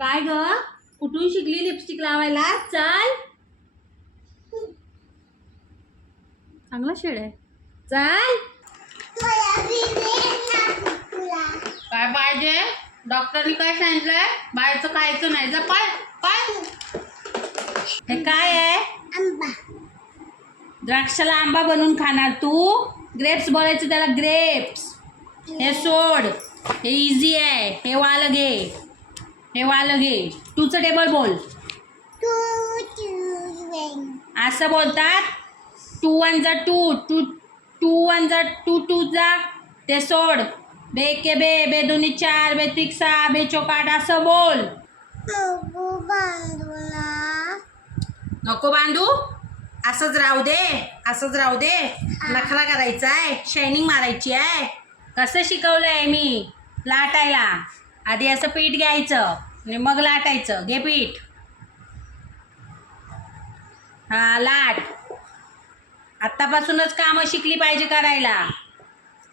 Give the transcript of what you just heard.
काय ग कुठून शिकली लिपस्टिक लावायला? चल चांगला शेड आहे. चल काय पाहिजे? डॉक्टरनी काय सांगितलंय? बाहेरचं खायचं नाही. जा पाय पाय. हे काय आहे? आंबा. द्राक्षाला आंबा बनवून खाणार तू? ग्रेप्स बोलायचं त्याला, ग्रेप्स. हे सोड, हे इझी आहे. हे वालं घे, हे वालं घे. टूचं टेबल बोल. असं बोलतात. 2 1 जा 2, 2 1 जा 2, 2 जा ते सोड. बे के बे, बे दोन्ही 4, बे त्रिक 6, बे चौक 8 असं बोल. नको बांधू, असंच राहू दे, असंच राहू दे. नखरा करायचा आहे, शायनिंग मारायची आहे. कसं शिकवलंय मी लाटायला? आधी असं पीठ घ्यायचं आणि मग लाटायचं. घे पीठ. हा लाट. आत्तापासूनच कामं शिकली पाहिजे करायला.